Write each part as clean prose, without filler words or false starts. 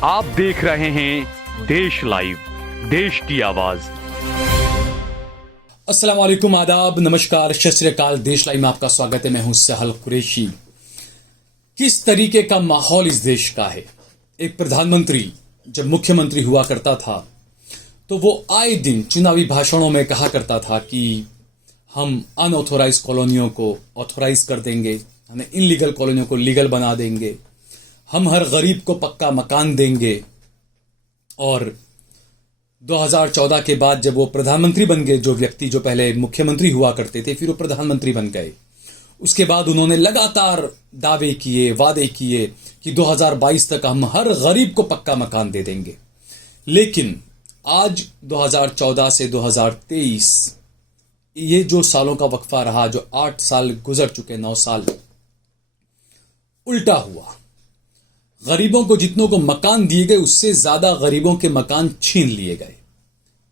आप देख रहे हैं देश लाइव, देश की आवाज। अस्सलाम वालेकुम, आदाब, नमस्कार, सत श्री अकाल। देश लाइव में आपका स्वागत है। मैं हूं सहल कुरैशी। किस तरीके का माहौल इस देश का है। एक प्रधानमंत्री जब मुख्यमंत्री हुआ करता था तो वो आए दिन चुनावी भाषणों में कहा करता था कि हम अनऑथोराइज कॉलोनियों को ऑथोराइज कर देंगे, हमें इनलीगल कॉलोनियों को लीगल बना देंगे, हम हर गरीब को पक्का मकान देंगे। और 2014 के बाद जब वो प्रधानमंत्री बन गए, जो व्यक्ति जो पहले मुख्यमंत्री हुआ करते थे फिर वो प्रधानमंत्री बन गए, उसके बाद उन्होंने लगातार दावे किए, वादे किए कि 2022 तक हम हर गरीब को पक्का मकान दे देंगे। लेकिन आज 2014 से 2023 ये जो सालों का वक्फा रहा, जो 8 साल गुजर चुके, 9 साल, उल्टा हुआ। गरीबों को जितनों को मकान दिए गए उससे ज्यादा गरीबों के मकान छीन लिए गए।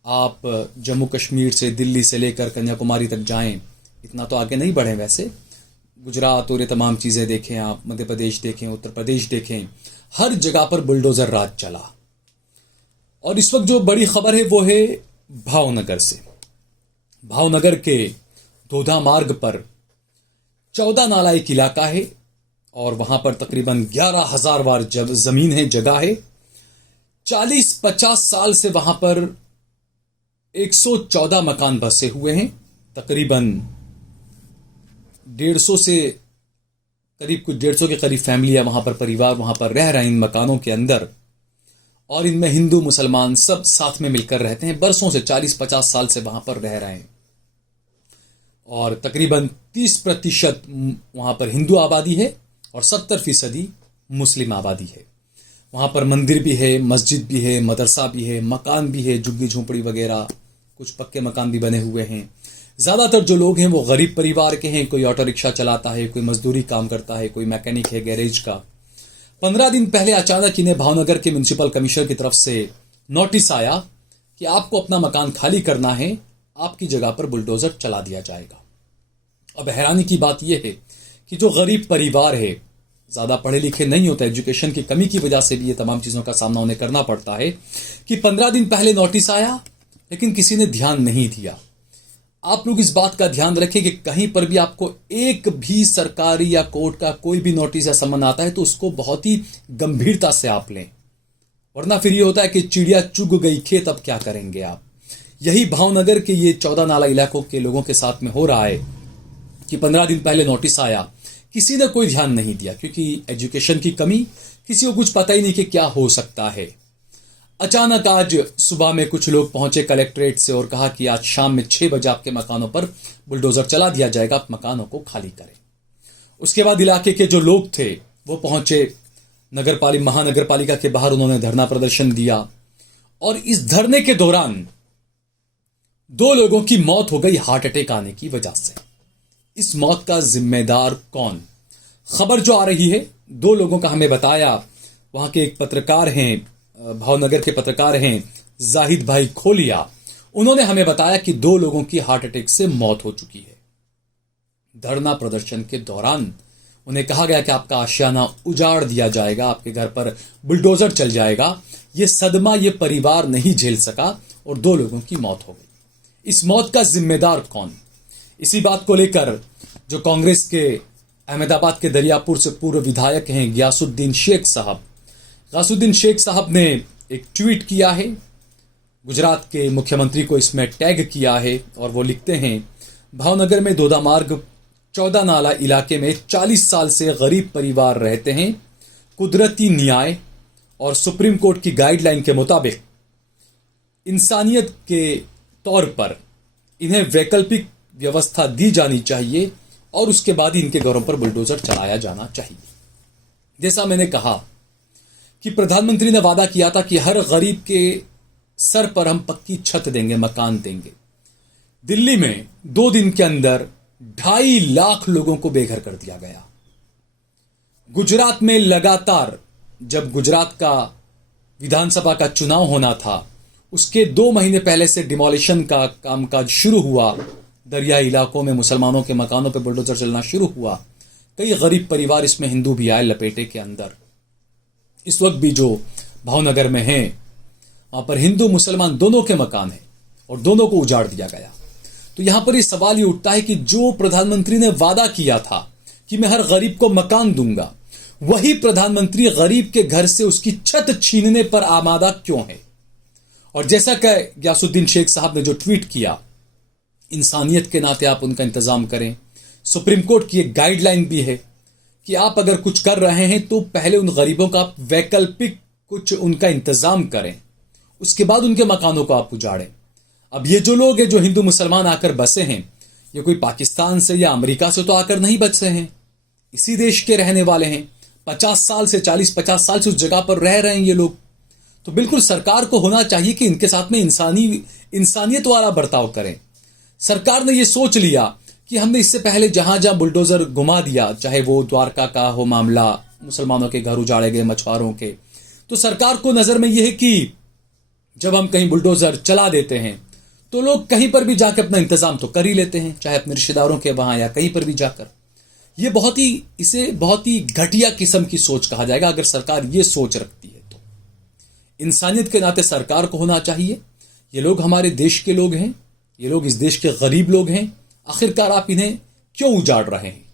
आप जम्मू कश्मीर से, दिल्ली से लेकर कन्याकुमारी तक जाएं, इतना तो आगे नहीं बढ़े वैसे, गुजरात और ये तमाम चीजें देखें, आप मध्य प्रदेश देखें, उत्तर प्रदेश देखें, हर जगह पर बुलडोजर राज चला। और इस वक्त जो बड़ी खबर है वो है भावनगर से। भावनगर के दोधा मार्ग पर 14 नाला एक इलाका है और वहां पर तकरीबन 11,000 वार जमीन है, जगह है। 40-50 साल से वहां पर 114 मकान बसे हुए हैं। तकरीबन 150 से करीब, कुछ 150 के करीब फैमिलियां वहां पर, परिवार वहां पर रह रहे हैं इन मकानों के अंदर। और इनमें हिंदू मुसलमान सब साथ में मिलकर रहते हैं। बरसों से, 40-50 साल से वहां पर रह रहे हैं। और तकरीबन 30% वहां पर हिंदू आबादी है और 70% मुस्लिम आबादी है। वहां पर मंदिर भी है, मस्जिद भी है, मदरसा भी है, मकान भी है, झुग्गी झोंपड़ी वगैरह, कुछ पक्के मकान भी बने हुए हैं। ज्यादातर जो लोग हैं वो गरीब परिवार के हैं। कोई ऑटो रिक्शा चलाता है, कोई मजदूरी काम करता है, कोई मैकेनिक है गैरेज का। 15 दिन पहले अचानक इन्हें भावनगर के म्युनिसिपल कमिश्नर की तरफ से नोटिस आया कि आपको अपना मकान खाली करना है, आपकी जगह पर बुलडोजर चला दिया जाएगा। अब हैरानी की बात यह है कि जो गरीब परिवार है, ज्यादा पढ़े लिखे नहीं होते, एजुकेशन की कमी की वजह से भी ये तमाम चीजों का सामना उन्हें करना पड़ता है, कि 15 दिन पहले नोटिस आया लेकिन किसी ने ध्यान नहीं दिया। आप लोग इस बात का ध्यान रखें कि कहीं पर भी आपको एक भी सरकारी या कोर्ट का कोई भी नोटिस या समन आता है तो उसको बहुत ही गंभीरता से आप लें, वरना फिर ये होता है कि चिड़िया चुग गई खेत, अब क्या करेंगे आप। यही भावनगर के ये 14 नाला इलाकों के लोगों के साथ में हो रहा है कि 15 दिन पहले नोटिस आया, किसी ने कोई ध्यान नहीं दिया, क्योंकि एजुकेशन की कमी, किसी को कुछ पता ही नहीं कि क्या हो सकता है। अचानक आज सुबह में कुछ लोग पहुंचे कलेक्ट्रेट से और कहा कि आज शाम में 6 बजे आपके मकानों पर बुलडोजर चला दिया जाएगा, आप मकानों को खाली करें। उसके बाद इलाके के जो लोग थे वो पहुंचे महानगर पालिका के बाहर, उन्होंने धरना प्रदर्शन दिया। और इस धरने के दौरान 2 लोगों की मौत हो गई हार्ट अटैक आने की वजह से। इस मौत का जिम्मेदार कौन? खबर जो आ रही है 2 लोगों का हमें बताया। वहां के एक पत्रकार हैं, भावनगर के पत्रकार हैं जाहिद भाई खोलिया। उन्होंने हमें बताया कि 2 लोगों की हार्ट अटैक से मौत हो चुकी है। धरना प्रदर्शन के दौरान उन्हें कहा गया कि आपका आशियाना उजाड़ दिया जाएगा, आपके घर पर बुलडोजर चल जाएगा। ये सदमा ये परिवार नहीं झेल सका और 2 लोगों की मौत हो गई। इस मौत का जिम्मेदार कौन? इसी बात को लेकर जो कांग्रेस के अहमदाबाद के दरियापुर से पूर्व विधायक हैं गयासुद्दीन शेख साहब ने एक ट्वीट किया है, गुजरात के मुख्यमंत्री को इसमें टैग किया है और वो लिखते हैं, भावनगर में दोधा मार्ग 14 नाला इलाके में 40 साल से गरीब परिवार रहते हैं। कुदरती न्याय और सुप्रीम कोर्ट की गाइडलाइन के मुताबिक इंसानियत के तौर पर इन्हें वैकल्पिक व्यवस्था दी जानी चाहिए और उसके बाद ही इनके घरों पर बुलडोजर चलाया जाना चाहिए। जैसा मैंने कहा कि प्रधानमंत्री ने वादा किया था कि हर गरीब के सर पर हम पक्की छत देंगे, मकान देंगे। दिल्ली में 2 दिन के अंदर 2.5 लाख लोगों को बेघर कर दिया गया। गुजरात में लगातार, जब गुजरात का विधानसभा का चुनाव होना था उसके 2 महीने पहले से डिमोलिशन का कामकाज शुरू हुआ। दरियाई इलाकों में मुसलमानों के मकानों पर बुलडोजर चलना शुरू हुआ। कई गरीब परिवार, इसमें हिंदू भी आए लपेटे के अंदर। इस वक्त भी जो भावनगर में हैं, वहां पर हिंदू मुसलमान दोनों के मकान हैं और दोनों को उजाड़ दिया गया। तो यहां पर ये सवाल ये उठता है कि जो प्रधानमंत्री ने वादा किया था कि मैं हर गरीब को मकान दूंगा, वही प्रधानमंत्री गरीब के घर से उसकी छत छीनने पर आमादा क्यों है? और जैसा कि गयासुद्दीन शेख साहब ने जो ट्वीट किया, इंसानियत के नाते आप उनका इंतजाम करें। सुप्रीम कोर्ट की एक गाइडलाइन भी है कि आप अगर कुछ कर रहे हैं तो पहले उन गरीबों का आप वैकल्पिक कुछ उनका इंतजाम करें, उसके बाद उनके मकानों को आप उजाड़ें। अब ये जो लोग हैं जो हिंदू मुसलमान आकर बसे हैं, ये कोई पाकिस्तान से या अमेरिका से तो आकर नहीं बसे हैं, इसी देश के रहने वाले हैं। 50 साल से 40-50 साल से उस जगह पर रह रहे हैं ये लोग। तो बिल्कुल सरकार को होना चाहिए कि इनके साथ में इंसानियत वाला बर्ताव करें। सरकार ने ये सोच लिया कि हमने इससे पहले जहां जहां बुलडोजर घुमा दिया, चाहे वो द्वारका का हो मामला, मुसलमानों के घर उजाड़े गए, मछुआरों के, तो सरकार को नजर में यह है कि जब हम कहीं बुलडोजर चला देते हैं तो लोग कहीं पर भी जाकर अपना इंतजाम तो कर ही लेते हैं, चाहे अपने रिश्तेदारों के वहां या कहीं पर भी जाकर। इसे बहुत ही घटिया किस्म की सोच कहा जाएगा अगर सरकार ये सोच रखती है। तो इंसानियत के नाते सरकार को होना चाहिए, ये लोग हमारे देश के लोग हैं, ये लोग इस देश के गरीब लोग हैं, आखिरकार आप इन्हें क्यों उजाड़ रहे हैं?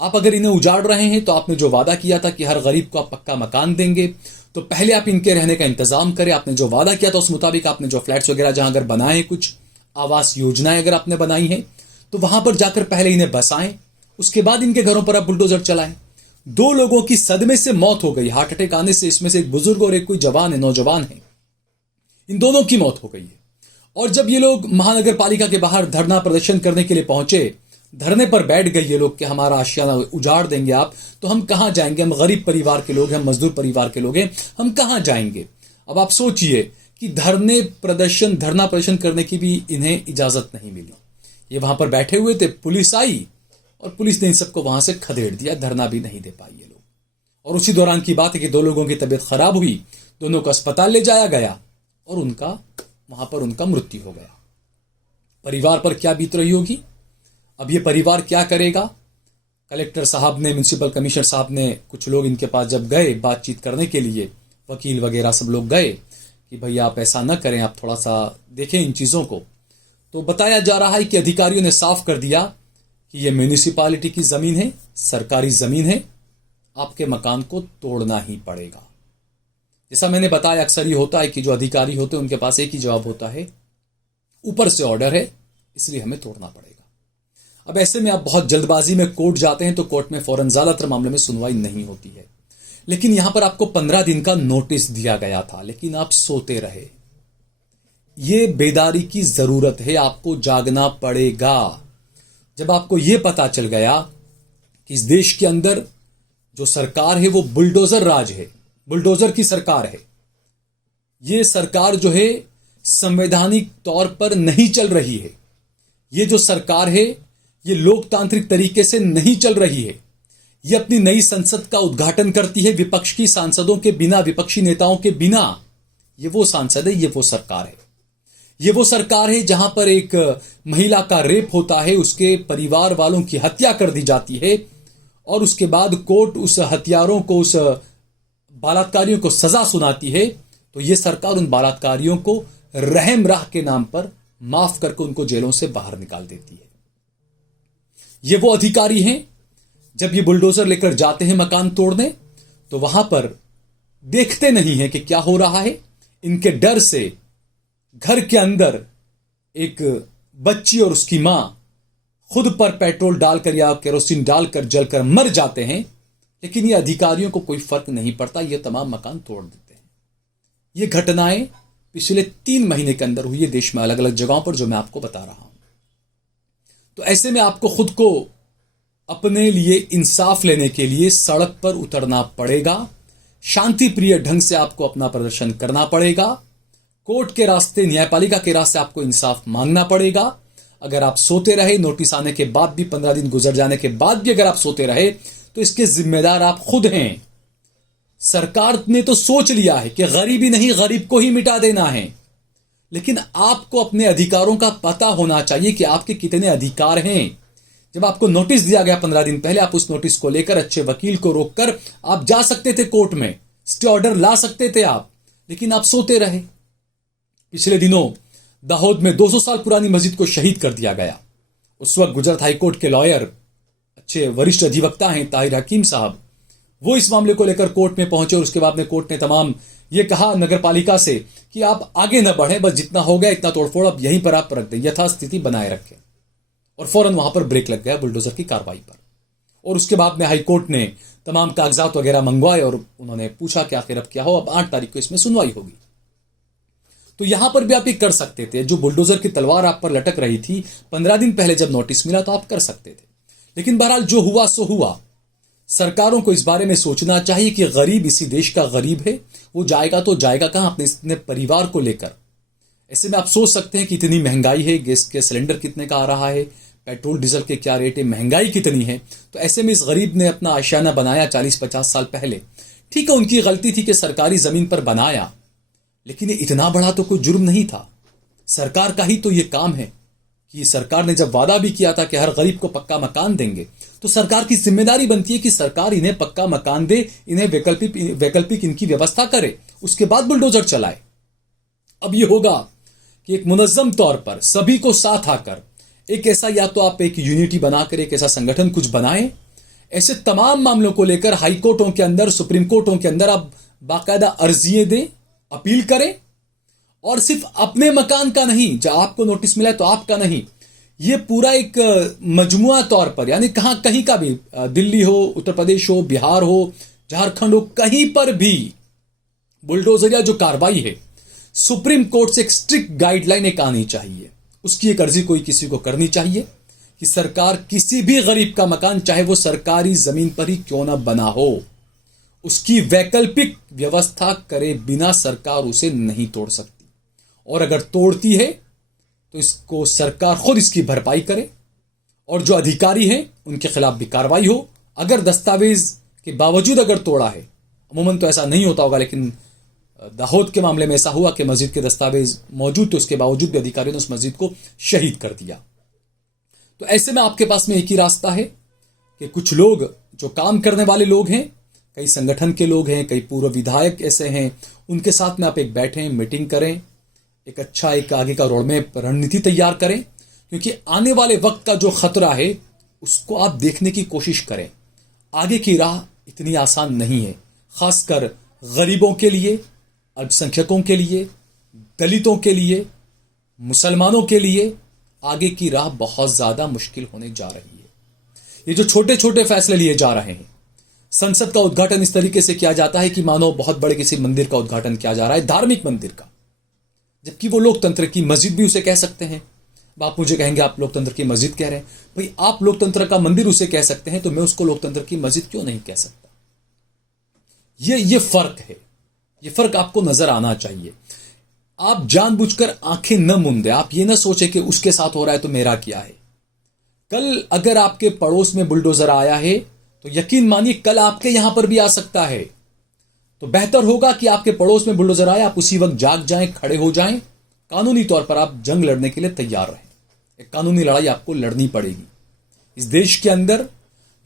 आप अगर इन्हें उजाड़ रहे हैं तो आपने जो वादा किया था कि हर गरीब को आप पक्का मकान देंगे, तो पहले आप इनके रहने का इंतजाम करें। आपने जो वादा किया था उस मुताबिक आपने जो फ्लैट्स वगैरह जहां अगर बनाए, कुछ आवास योजनाएं अगर आपने बनाई हैं, तो वहां पर जाकर पहले इन्हें बसाएं, उसके बाद इनके घरों पर आप बुलडोजर चलाएं। 2 लोगों की सदमे से मौत हो गई, हार्ट अटैक आने से। इसमें से एक बुजुर्ग और एक कोई जवान है, नौजवान है। इन दोनों की मौत हो गई है। और जब ये लोग महानगर पालिका के बाहर धरना प्रदर्शन करने के लिए पहुंचे, धरने पर बैठ गए ये लोग कि हमारा आशियाना उजाड़ देंगे आप, तो हम कहां जाएंगे? हम गरीब परिवार के लोग हैं, हम मजदूर परिवार के लोग हैं, हम कहां जाएंगे? अब आप सोचिए कि धरना प्रदर्शन करने की भी इन्हें इजाजत नहीं मिली। ये वहां पर बैठे हुए थे, पुलिस आई और पुलिस ने इन सबको वहां से खदेड़ दिया, धरना भी नहीं दे पाई ये लोग। और उसी दौरान की बात है कि 2 लोगों की तबीयत खराब हुई, दोनों को अस्पताल ले जाया गया और वहां पर उनका मृत्यु हो गया। परिवार पर क्या बीत रही होगी? अब ये परिवार क्या करेगा? कलेक्टर साहब ने, म्युनिसिपल कमिश्नर साहब ने, कुछ लोग इनके पास जब गए बातचीत करने के लिए, वकील वगैरह सब लोग गए कि भाई आप ऐसा न करें, आप थोड़ा सा देखें इन चीजों को, तो बताया जा रहा है कि अधिकारियों ने साफ कर दिया कि ये म्युनिसिपालिटी की जमीन है, सरकारी जमीन है, आपके मकान को तोड़ना ही पड़ेगा। जैसा मैंने बताया, अक्सर ये होता है कि जो अधिकारी होते हैं उनके पास एक ही जवाब होता है, ऊपर से ऑर्डर है इसलिए हमें तोड़ना पड़ेगा। अब ऐसे में आप बहुत जल्दबाजी में कोर्ट जाते हैं तो कोर्ट में फौरन ज्यादातर मामलों में सुनवाई नहीं होती है। लेकिन यहां पर आपको 15 दिन का नोटिस दिया गया था, लेकिन आप सोते रहे। ये बेदारी की जरूरत है, आपको जागना पड़ेगा। जब आपको यह पता चल गया कि इस देश के अंदर जो सरकार है वो बुलडोजर राज है, बुलडोजर की सरकार है, ये सरकार जो है संवैधानिक तौर पर नहीं चल रही है, ये जो सरकार है ये लोकतांत्रिक तरीके से नहीं चल रही है, ये अपनी नई संसद का उद्घाटन करती है विपक्ष की सांसदों के बिना, विपक्षी नेताओं के बिना। ये वो सांसद है, ये वो सरकार है। ये वो सरकार है जहां पर एक महिला का रेप होता है, उसके परिवार वालों की हत्या कर दी जाती है और उसके बाद कोर्ट उस हत्यारों को, उस बलात्कारियों को सजा सुनाती है, तो ये सरकार उन बलात्कारियों को रहम राह के नाम पर माफ करके उनको जेलों से बाहर निकाल देती है। ये वो अधिकारी हैं, जब ये बुलडोजर लेकर जाते हैं मकान तोड़ने, तो वहां पर देखते नहीं है कि क्या हो रहा है। इनके डर से घर के अंदर एक बच्ची और उसकी मां खुद पर पेट्रोल डालकर या केरोसिन डालकर जलकर मर जाते हैं, लेकिन ये अधिकारियों को कोई फर्क नहीं पड़ता, ये तमाम मकान तोड़ देते हैं। ये घटनाएं पिछले 3 महीने के अंदर हुई है देश में, अलग अलग जगहों पर, जो मैं आपको बता रहा हूं। तो ऐसे में आपको खुद को अपने लिए इंसाफ लेने के लिए सड़क पर उतरना पड़ेगा, शांति प्रिय ढंग से आपको अपना प्रदर्शन करना पड़ेगा, कोर्ट के रास्ते, न्यायपालिका के रास्ते आपको इंसाफ मांगना पड़ेगा। अगर आप सोते रहे, नोटिस आने के बाद भी, 15 दिन गुजर जाने के बाद भी अगर आप सोते रहे, तो इसके जिम्मेदार आप खुद हैं। सरकार ने तो सोच लिया है कि गरीबी नहीं, गरीब को ही मिटा देना है, लेकिन आपको अपने अधिकारों का पता होना चाहिए कि आपके कितने अधिकार हैं। जब आपको नोटिस दिया गया 15 दिन पहले, आप उस नोटिस को लेकर अच्छे वकील को रोककर आप जा सकते थे कोर्ट में, स्टे ऑर्डर ला सकते थे आप, लेकिन आप सोते रहे। पिछले दिनों दाहोद में 200 साल पुरानी मस्जिद को शहीद कर दिया गया। उस वक्त गुजरात हाईकोर्ट के लॉयर, अच्छे वरिष्ठ अधिवक्ता हैं ताहिर हकीम साहब, वो इस मामले को लेकर कोर्ट में पहुंचे और उसके बाद में कोर्ट ने तमाम ये कहा नगर पालिका से कि आप आगे न बढ़े, बस जितना हो गया इतना तोड़फोड़ अब यहीं पर आप रख दें, यथास्थिति बनाए रखें। और फौरन वहां पर ब्रेक लग गया बुलडोजर की कार्रवाई पर। और उसके बाद में हाईकोर्ट ने तमाम कागजात वगैरह मंगवाए और उन्होंने पूछा कि आखिर अब क्या हो। अब 8 तारीख को इसमें सुनवाई होगी। तो यहां पर भी आप ये कर सकते थे। जो बुलडोजर की तलवार आप पर लटक रही थी, 15 दिन पहले जब नोटिस मिला तो आप कर सकते थे। लेकिन बहरहाल जो हुआ सो हुआ। सरकारों को इस बारे में सोचना चाहिए कि गरीब इसी देश का गरीब है, वो जाएगा तो जाएगा कहां अपने परिवार को लेकर। ऐसे में आप सोच सकते हैं कि इतनी महंगाई है, गैस के सिलेंडर कितने का आ रहा है, पेट्रोल डीजल के क्या रेट है, महंगाई कितनी है। तो ऐसे में इस गरीब ने अपना आशियाना बनाया 40-50 साल पहले। ठीक है, उनकी गलती थी कि सरकारी जमीन पर बनाया, लेकिन ये इतना बड़ा तो कोई जुर्म नहीं था। सरकार का ही तो ये काम है कि सरकार ने जब वादा भी किया था कि हर गरीब को पक्का मकान देंगे, तो सरकार की जिम्मेदारी बनती है कि सरकार इन्हें पक्का मकान दे, इन्हें वैकल्पिक इनकी व्यवस्था करे, उसके बाद बुलडोजर चलाए। अब ये होगा कि एक मुनज्जम तौर पर सभी को साथ आकर एक ऐसा, या तो आप एक यूनिटी बनाकर एक ऐसा संगठन कुछ बनाएं, ऐसे तमाम मामलों को लेकर हाई कोर्टों के अंदर, सुप्रीम कोर्टों के अंदर आप बाकायदा अर्जियां दें, अपील करें। और सिर्फ अपने मकान का नहीं, जब आपको नोटिस मिला है तो आपका नहीं, ये पूरा एक मजमुआ तौर पर, यानी कहीं का भी, दिल्ली हो, उत्तर प्रदेश हो, बिहार हो, झारखंड हो, कहीं पर भी बुलडोजर या जो कार्रवाई है, सुप्रीम कोर्ट से एक स्ट्रिक्ट गाइडलाइन एक आनी चाहिए। उसकी एक अर्जी कोई किसी को करनी चाहिए कि सरकार किसी भी गरीब का मकान, चाहे वो सरकारी जमीन पर ही क्यों ना बना हो, उसकी वैकल्पिक व्यवस्था करे बिना सरकार उसे नहीं तोड़ सकती। और अगर तोड़ती है तो इसको सरकार खुद इसकी भरपाई करे और जो अधिकारी हैं उनके खिलाफ भी कार्रवाई हो। अगर दस्तावेज के बावजूद अगर तोड़ा है, अमूमन तो ऐसा नहीं होता होगा, लेकिन दाहोद के मामले में ऐसा हुआ कि मस्जिद के दस्तावेज मौजूद थे, उसके बावजूद भी अधिकारियों ने उस मस्जिद को शहीद कर दिया। तो ऐसे में आपके पास में एक ही रास्ता है कि कुछ लोग जो काम करने वाले लोग हैं, कई संगठन के लोग हैं, कई पूर्व विधायक ऐसे हैं, उनके साथ में आप एक बैठें, मीटिंग करें, एक अच्छा एक आगे का रोडमैप रणनीति तैयार करें, क्योंकि आने वाले वक्त का जो खतरा है उसको आप देखने की कोशिश करें। आगे की राह इतनी आसान नहीं है, खासकर गरीबों के लिए, अल्पसंख्यकों के लिए, दलितों के लिए, मुसलमानों के लिए आगे की राह बहुत ज्यादा मुश्किल होने जा रही है। ये जो छोटे छोटे फैसले लिए जा रहे हैं, संसद का उद्घाटन इस तरीके से किया जाता है कि मानो बहुत बड़े किसी मंदिर का उद्घाटन किया जा रहा है, धार्मिक मंदिर का, जबकि वो लोकतंत्र की मस्जिद भी उसे कह सकते हैं। आप मुझे कहेंगे आप लोकतंत्र की मस्जिद कह रहे हैं, भाई आप लोकतंत्र का मंदिर उसे कह सकते हैं तो मैं उसको लोकतंत्र की मस्जिद क्यों नहीं कह सकता? ये फर्क है, ये फर्क आपको नजर आना चाहिए। आप जानबूझकर आंखें न मूंदे, आप ये ना सोचे कि उसके साथ हो रहा है तो मेरा क्या है। कल अगर आपके पड़ोस में बुलडोजर आया है तो यकीन मानिए कल आपके यहां पर भी आ सकता है। तो बेहतर होगा कि आपके पड़ोस में बुलडोजर आए, आप उसी वक्त जाग जाएं, खड़े हो जाएं, कानूनी तौर पर आप जंग लड़ने के लिए तैयार रहें। एक कानूनी लड़ाई आपको लड़नी पड़ेगी। इस देश के अंदर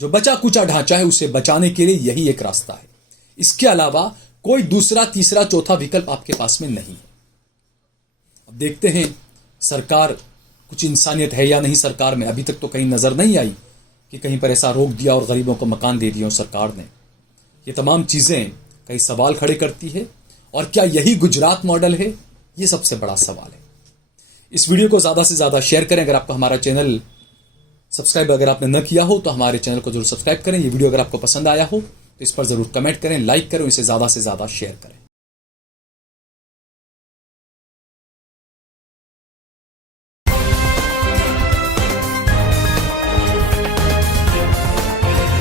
जो बचा कुचा ढांचा है उसे बचाने के लिए यही एक रास्ता है। इसके अलावा कोई दूसरा, तीसरा, चौथा विकल्प आपके पास में नहीं है। अब देखते हैं सरकार, कुछ इंसानियत है या नहीं सरकार में। अभी तक तो कहीं नजर नहीं आई कि कहीं पर ऐसा रोक दिया और गरीबों को मकान दे दिया सरकार ने। ये तमाम चीजें कई सवाल खड़े करती है। और क्या यही गुजरात मॉडल है? ये सबसे बड़ा सवाल है। इस वीडियो को ज्यादा से ज्यादा शेयर करें। अगर आपको हमारा चैनल सब्सक्राइब अगर आपने न किया हो तो हमारे चैनल को जरूर सब्सक्राइब करें। ये वीडियो अगर आपको पसंद आया हो तो इस पर जरूर कमेंट करें, लाइक करें, इसे ज्यादा से ज्यादा शेयर करें।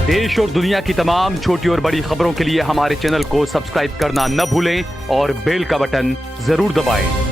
देश और दुनिया की तमाम छोटी और बड़ी खबरों के लिए हमारे चैनल को सब्सक्राइब करना न भूलें और बेल का बटन जरूर दबाएं।